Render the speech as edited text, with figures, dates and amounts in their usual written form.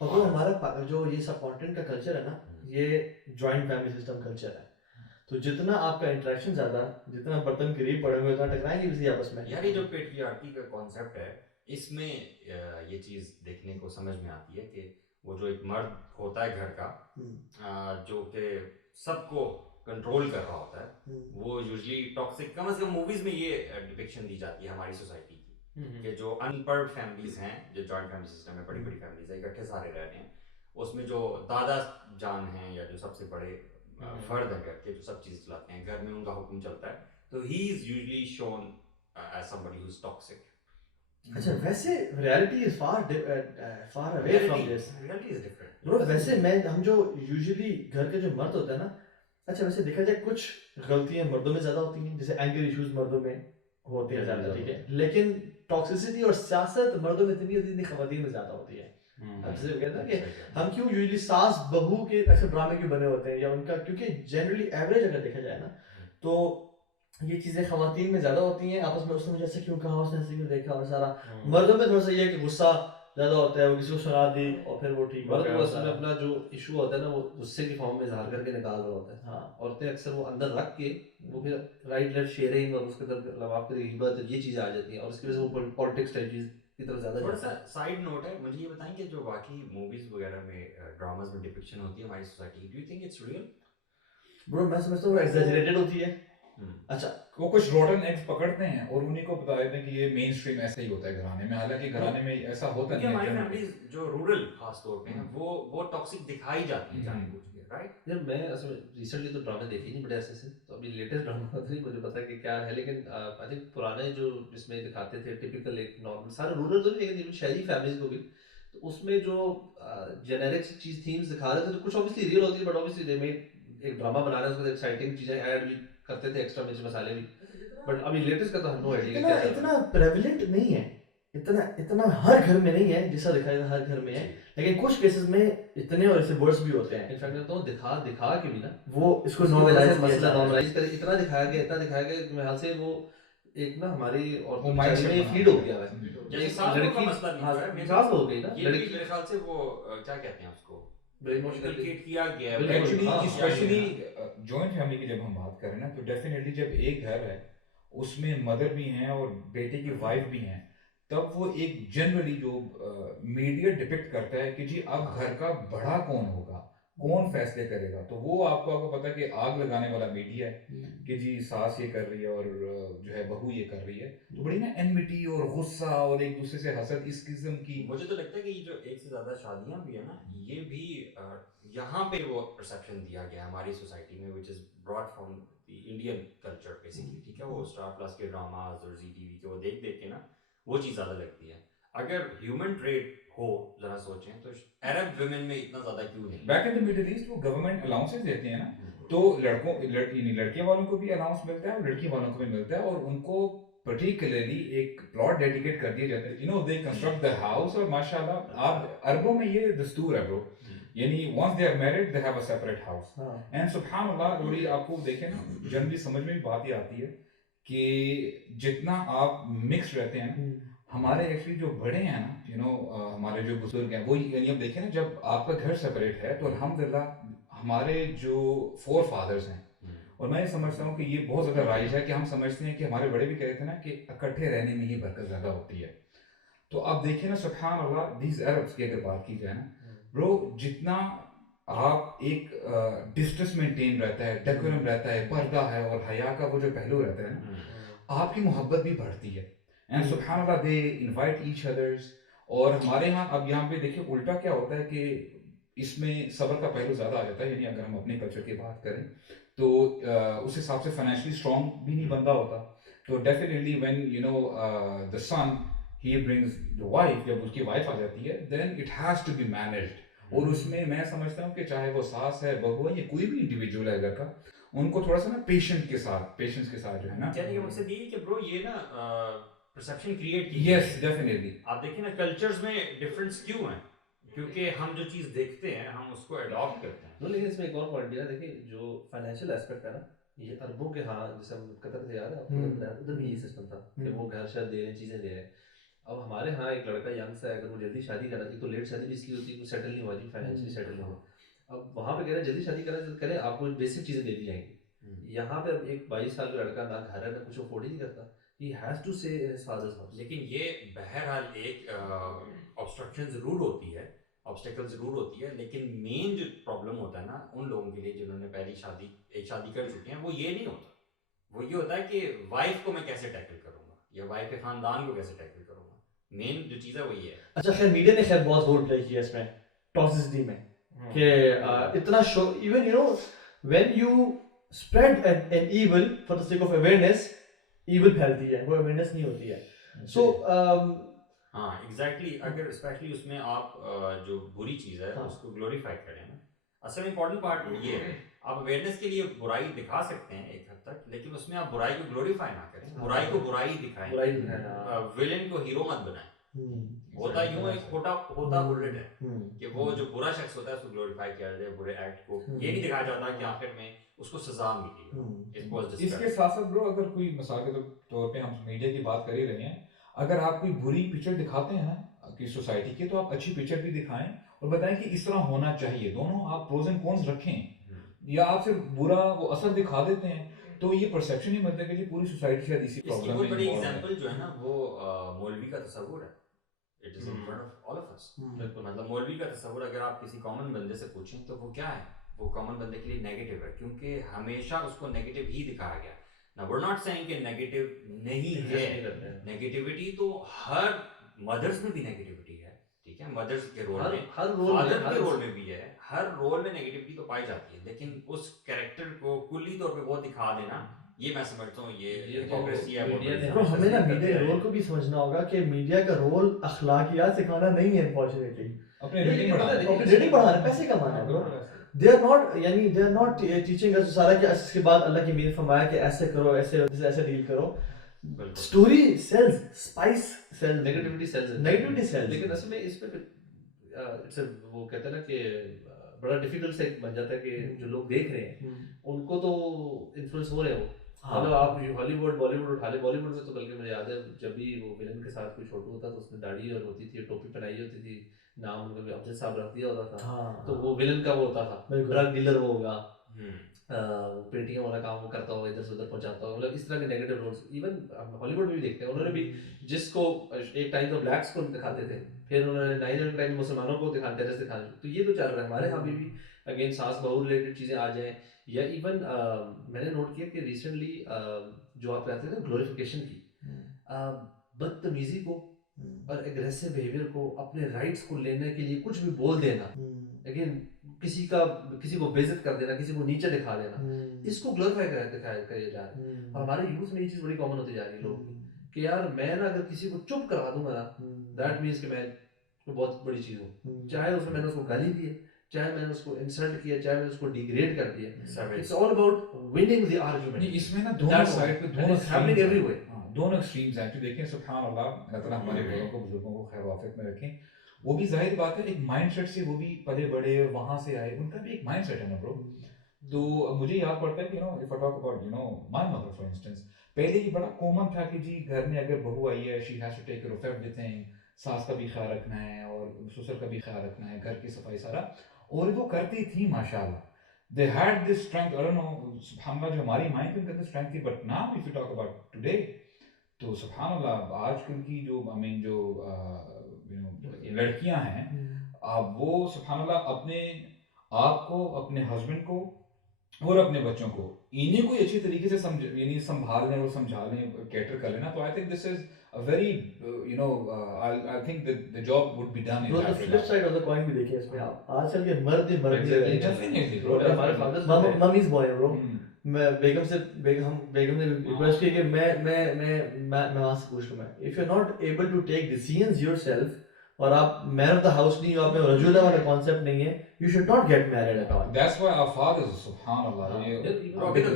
और वो हमारा जो ये सब कंटेंट का कल्चर है ना, हम्म, ये जॉइंट फैमिली सिस्टम कल्चर है। तो जितना आपका इंटरेक्शन ज्यादा, जितना बर्तन करीब पड़े हुए, उतना टकराएंगे भी आपस में। यार ये जो पेट्रियार्की का कॉन्सेप्ट है, इसमें ये चीज़ देखने को समझ में आती है कि वो जो एक मर्द होता है घर का, हम्म, जो कि सबको कंट्रोल कर रहा होता है, हम्म, वो यूजली टॉक्सिक, कम से कम मूवीज में ये डिपिक्शन दी जाती है हमारी सोसाइटी की, कि जो अनपढ़ फैमिलीज हैं, जो जॉइंट फैमिली सिस्टम में बड़ी हम्म, बड़ी फैमिलीज है, इकट्ठे सारे रह रहे हैं, उसमें जो दादा जान हैं या जो सबसे बड़े फर्द हैं घर के, जो सब चीज़ चलाते हैं घर में, उनका हुक्म चलता है, तो he is usually shown as somebody who is toxic. अच्छा, वैसे reality is far away reality from this. Reality is different. Bro वैसे मैं हम जो यूजुअली घर के जो मर्द होते हैं ना, अच्छा वैसे देखा जाए कुछ गलतियां मर्दों में ज्यादा होती हैं, जैसे एंगर इश्यूज मर्दों में होते हैं ज्यादा, ठीक है, लेकिन टॉक्सिसिटी और सियासत मर्दों में इतनी होती है जितनी खवातीन में ज्यादा होती है। अब जैसे कहते हैं कि हम क्यों यूजुअली सास बहू के ऐसे ड्रामे क्यों बने होते हैं, या उनका, क्योंकि जनरली एवरेज अगर देखा जाए ना, तो ये चीजें खवातीन में ज्यादा होती हैं, आपस में उसने मुझे ऐसे क्यों कहा, उसने ऐसे क्यों देखा, और सारा मर्दों में थोड़ा सा ये है कि गुस्सा ज्यादा होता है, वो किसी को सुना दी और फिर वो ठीक हो मर्द गया वो और असल में सारा। अपना जो इशू होता है ना, वो गुस्से की फॉर्म में इजहार करके निकाल रहा होता है। हाँ। औरतें अक्सर वो अंदर रख के, वो फिर राइट लेफ्ट शेयरिंग और उसके तरफ लवाफ की गीबत और ये चीजें आ जाती हैं, और उसकी वजह से वो पॉलिटिक्स टाइप चीज की तरफ ज्यादा थोड़ा जाता सा है। साइड नोट है, मुझे ये बताएं कि जो बाकी मूवीज वगैरह में ड्रामास में डिपिक्शन होती है हमारी सोसाइटी की, do you think it's real? Bro मैं समझता हूँ एग्जैजरेटेड होती है। अच्छा, वो कुछ रोटन एग्स पकड़ते हैं और उन्हीं को बता देते हैं कि ये मेन स्ट्रीम ऐसा ही होता है घराने में, हालांकि घराने में ऐसा होता क्योंकि नहीं है हमारी जनरली। फैमिलीज जो रूरल खास तौर पे हैं, वो टॉक्सिक दिखाई जाती हैं जानबूझ के, राइट? यार मैं असल में रिसेंटली तो ड्रामे देखे ही नहीं बड़े ऐसे से, तो अभी लेटेस्ट ड्रामा तो नहीं मुझे पता कि क्या है, लेकिन आई थिंक पुराने जो जिसमें दिखाते थे टिपिकल एक नॉर्मल, सारे रूरल तो नहीं लेकिन even शहरी फैमिलीज को भी, तो उसमें जो जेनेरिक चीज थीम्स दिखा रहे थे, तो कुछ ऑब्वियसली रियल होती है, बट ऑब्वियसली दे मेड एक ड्रामा बना रहे हैं, उसको एक्साइटिंग चीजें ऐड भी करते थे, एक्स्ट्रा मिर्च मसाले भी। बट अभी लेटेस्ट का तो नो आइडिया इतना क्या चल रहा इतना प्रेवलेंट नहीं है, इतना इतना हर घर में नहीं है जिसका दिखाया था हर घर में है, जी। लेकिन कुछ केसेस में इतने और ऐसे वर्ड्स भी होते है। हैं, इनफैक्ट मैं तो दिखा दिखा के भी ना, वो इसको उसकी वजह नॉर्मलाइज से किया मसला जा रहा है। नॉर्मलाइज कर इतना दिखाया गया, इतना दिखाया गया कि मेरे ख्याल से वो एक ना हमारी वो औरतों की माइंडसेट में बना फीड दिया हो है। गया है। जैसे एक सास बहू का लड़की, मसला भी हाँ हुआ है, maybe सास हो गई ना ये भी लड़की, मेरे ख्याल से वो क्या कहते हैं उसको, ब्रेन वॉश करके, इनकलकेट किया गया है। बिल्कुल, एक्चुअली हाँ, स्पेशली जॉइंट फैमिली की जब हम बात करें ना, तो डेफिनेटली जब एक घर है उसमें मदर भी हैं और बेटे की वाइफ भी हैं, तब वो एक जनरली जो मीडिया डिपिक्ट करता है कि जी अब घर का बड़ा कौन होगा, कौन फैसले करेगा, तो वो आपको आपको पता है कि आग लगाने वाला मीडिया है कि जी सास ये कर रही है और जो है बहू ये कर रही है, तो बड़ी ना एनमिटी और गुस्सा और एक दूसरे से हसद इस किस्म की। मुझे तो लगता है कि ये जो एक से ज्यादा शादियां भी है ना, ये भी यहाँ पे वो परसेप्शन दिया गया है हमारी सोसाइटी में, which is brought from the Indian culture basically, ठीक है, वो स्टार प्लस के ड्रामाज और जी टीवी के वो देख देख के ना, वो चीज़ ज़्यादा लगती है। अगर ह्यूमन ट्रेड हो, जरा सोचें तो अरब वुमेन में इतना ज़्यादा क्यों नहीं? Back in the middle east वो गवर्नमेंट अलाउंसेस देते हैं ना, तो लड़के वालों को भी अलाउंस मिलता है और लड़की वालों को भी मिलता है, और उनको पर्टिकुलरली एक प्लॉट डेडिकेट कर दिया जाता है, दे कंस्ट्रक्ट द हाउस, और माशाल्लाह आप अरबों में ये दस्तूर है ब्रो, यानी once they are married they have a separate house. And सुभान अल्लाह रोड़ी आपको देखें ना, जनरली समझ में भी बात ही आती है कि जितना आप मिक्स रहते हैं ना, हमारे एक्चुअली जो बड़े हैं ना, हमारे जो बुजुर्ग हैं, वो यानी अब देखें ना, जब आपका घर सेपरेट है तो अल्हम्दुलिल्लाह हमारे जो फोर फादर्स हैं, और मैं ये समझता हूँ कि ये बहुत ज़्यादा राइज है कि हम समझते हैं कि हमारे बड़े भी कहते हैं ना कि इकट्ठे रहने में ही बरकत ज़्यादा होती है। तो अब देखिए ना, सुभान अल्लाह, दीज अरब्स की अगर बात की जाए ना ब्रो, जितना आप एक डिस्टेंस मेंटेन रहता है, डेकोरम रहता है, पर्दा है और हया का वो जो पहलू रहता है ना, आपकी मोहब्बत भी बढ़ती है। एंड सुभान अल्लाह दे इनवाइट ईच अदर्स। और हमारे यहाँ अब यहाँ पे देखिए उल्टा क्या होता है कि इसमें सब्र का पहलू ज़्यादा आ जाता है, यानी अगर हम अपने कल्चर की बात करें तो उस हिसाब से फाइनेंशियली स्ट्रॉन्ग भी नहीं बंदा होता, तो definitely when the son he brings the wife, जब उसकी वाइफ आ जाती है, then it has to be managed. और उसमें मैं समझता हूँ कि चाहे वो सास है, बहू है, या कोई भी इंडिविजुअल है घर का, उनको थोड़ा सा ना पेशेंस के साथ जो है ना, कहने का मकसद ये है कि ब्रो ये ना परसेप्शन क्रिएट की यस डेफिनेटली। आप देखिए ना, कल्चर्स में डिफरेंस क्यों है? क्योंकि हम जो चीज़ देखते हैं हम उसको अडॉप्ट करते हैं। नो, लेकिन इसमें एक और पॉइंट भी है, देखिए जो फाइनेंशियल एस्पेक्ट है ना, ये अरबों के, हाँ जैसे हम कतर थे, याद है आपको, जब उधर भी ये सिस्टम था कि वो घर शर दे रहे हैं, चीजें दे रहे हैं। अब हमारे यहाँ एक लड़का यंग सा है, अगर वो जल्दी शादी करा, तो लेट शादी भी इसलिए होती है, सेटल नहीं हुआ जी, फाइनेंशियली सेटल नहीं हुआ। अब वहाँ पे कह रहे हैं जल्दी शादी करें तो करें, आपको बेसिक चीज़ें दे दी जाएंगी। यहाँ पे अब एक 22 साल का लड़का ना घर है ना कुछ अफोर्ड ही नहीं करता, he has to stay in his father's house. लेकिन ये बहरहाल एक ऑब्स्ट्रक्शन जरूर होती है, ऑब्स्टेकल जरूर होती है, लेकिन मेन जो प्रॉब्लम होता है ना उन लोगों के लिए जिन्होंने पहली शादी एक शादी कर चुके हैं, वो ये नहीं होता। वो ये होता है कि वाइफ को मैं कैसे टैकल करूंगा या वाइफ के खानदान को कैसे टैकल करूंगा। मेन जो चीज़ है वो ये है। अच्छा खैर मीडिया ने खैर बहुत रोल प्ले किया इसमें टॉक्सिसिटी में कि इतना show even you know when you spread an evil for the sake of awareness, evil फैलती है, वो अवेयरनेस नहीं होती है। सो हाँ एग्जैक्टली, अगर स्पेशली उसमें आप जो बुरी चीज़ है हाँ। उसको ग्लोरीफाई करें ना, असल में इम्पोर्टेंट पार्ट ये है, आप अवेयरनेस के लिए बुराई दिखा सकते हैं एक हद तक, लेकिन उसमें आप बुराई को ग्लोरीफाई ना करें, हाँ। बुराई को बुराई दिखाएं, बुराई दिखाना, विलेन को हीरो मत बनाएं। होता यूं है, होता उल्ट है कि वो जो बुरा शख्स होता है उसको ग्लोरीफाई किया जाए, बुरे एक्ट को ये नहीं दिखाया जाता कि आखिर में उसको सजा मिली। इसके साथ साथ ब्रो, अगर कोई मिसाल के तौर पे हम मीडिया की बात कर ही रहे हैं, अगर आप कोई बुरी पिक्चर दिखाते हैं ना कि सोसाइटी की, तो आप अच्छी पिक्चर भी दिखाएं और बताएं कि इस तरह होना चाहिए। दोनों आप प्रोज एंड कॉन्स रखें, या आप सिर्फ बुरा वो असर दिखा देते हैं तो ये परसेप्शन ही मतलब कि पूरी सोसाइटी शायद इसी इसकी प्रॉब्लम बहुत में बड़ी involved है। एग्जांपल जो है ना वो मौलवी का तस्वुर है। It is in front of all of us. मतलब मौलवी का तस्वुर अगर आप किसी कॉमन बंदे से पूछें तो वो क्या है, वो कॉमन बंदे के लिए नेगेटिव है, क्योंकि हमेशा उसको नेगेटिव ही दिखाया गया। ना वी आर नॉट सेइंग कि नेगेटिव नहीं है, नेगेटिविटी तो हर मदर्स में भी नेगेटिविटी है, ठीक है, मदर्स के रोल में, हर रोल फादर में, के रोल में भी है, हर रोल में नेगेटिविटी तो पाई जाती है, लेकिन उस कैरेक्टर को कुल्ली तौर पे वो दिखा देना, ये मैं समझता हूँ ये ये तो हिपोक्रेसी है। मीडिया ने तो हमें ना मीडिया के रोल को भी समझना होगा कि मीडिया का रोल अखलाकियात सिखाना नहीं है अनफॉर्चुनेटली, अपने रेटिंग बढ़ाना है। अपनी रेटिंग बढ़ाना, पैसे कमाना है ब्रो। दे आर नॉट यानी they are not teaching us सारा कि इसके बाद अल्लाह की मीन फरमाया कि ऐसे करो, ऐसे ऐसे डील करो। बिल्कुल। Story sells, spice sells, negativity sells, negativity sells. लेकिन असल में इसमें इट्स वो कहते हैं ना कि बड़ा डिफिकल्ट से बन जाता है कि जो लोग देख रहे हैं उनको तो इन्फ्लुएंस हो रहे हैं वो। मतलब आप हॉलीवुड बॉलीवुड उठा ले, बॉलीवुड में तो बल्कि मुझे याद है जब भी वो विलन के साथ कोई छोटू होता तो उसने दाढ़ी और होती थी, टोपी पहनाई होती थी, नाम उनका अमजद साहब रख दिया होता था, तो वो विलन का वो होता था, ड्रग डीलर वो होगा, पेटियां वाला काम वो करता होगा, इधर से उधर पहुंचाता होगा, मतलब इस तरह के नेगेटिव रोल्स इवन हॉलीवुड में भी देखते हैं। उन्होंने भी जिसको एक टाइम तो ब्लैक्स को दिखाते थे, फिर उन्होंने 9/11 टाइम मुसलमानों को दिखाते थे, तो ये तो चल रहा है हमारे यहाँ भी। अगेन सास बहू रिलेटेड चीजें आ जाएं, या इवन मैंने नोट किया कि रिसेंटली जो आप कहते हैं ना ग्लोरिफिकेशन की, बदतमीजी को और एग्रेसिव बिहेवियर को, अपने राइट्स को लेने के लिए कुछ भी बोल देना, अगेन किसी को बेइज्जत कर देना, किसी को नीचे दिखा देना, इसको ग्लोरीफाई किया जा रहा है। और हमारे यूथ में ये चीज बड़ी कॉमन होती जा रही है लोगों की कि यार मैं ना अगर किसी को चुप करवा दूंगा ना, दैट मीन्स कि मैं बहुत बड़ी चीज हूँ, चाहे उसमें मैंने उसको गाली दी है, चाहे मैंने उसको इंसल्ट किया, चाहे मैंने उसको डिग्रेड कर दिया। It's all about winning the argument. नहीं, इसमें ना दोनों साइड पे दोनों हैपनिंग एवरीवेयर। दोनों एक्सट्रीम्स हैं। तो देखिए सुभान अल्लाह, अल्लाह ताला हमारे बड़ों को बुजुर्गों को खैर वाफियत में रखें। वो भी जाहिर बात है एक माइंडसेट से वो भी पले बड़े वहां से आए, उनका भी एक माइंडसेट है ना ब्रो। तो मुझे याद पड़ता है कि if I talk about my mother for instance, पहले ये बड़ा कॉमन था कि जी घर में अगर बहू आई है, she has to take care of everything, सास का भी ख्याल रखना है और ससुर का भी ख्याल रखना है, घर की सफाई सारा, और वो करती थी माशाल्लाह। They had this strength, I don't know, सुभानअल्लाह, जो हमारी माएँ थी उनका तो स्ट्रेंथ थी, but now if you talk about today, तो सुभानअल्लाह आजकल की जो जो लड़कियां हैं, आप वो सुभानअल्लाह अपने आप को, अपने हस्बैंड को और अपने बच्चों को इन्हीं को अच्छी तरीके से संभाल लें और समझा लें, कैटर कर लेना, तो I think this is a very I think that the job would be done in the that flip regard. side of the coin भी देखिए इसमें आप, आजकल के मर्द ही रहे हैं। Definitely bro, हमारे फादर्स मम्मीज बॉय है ब्रो। मैं बेगम ने रिक्वेस्ट की कि मैं वहां से पूछ लूँ, if you are not able to take decisions yourself और आप मैन ऑफ द हाउस नहीं हो, आप में रजूला वाला कॉन्सेप्ट नहीं है, you should not get married at all. That's why our fathers, subhanallah, अभी तो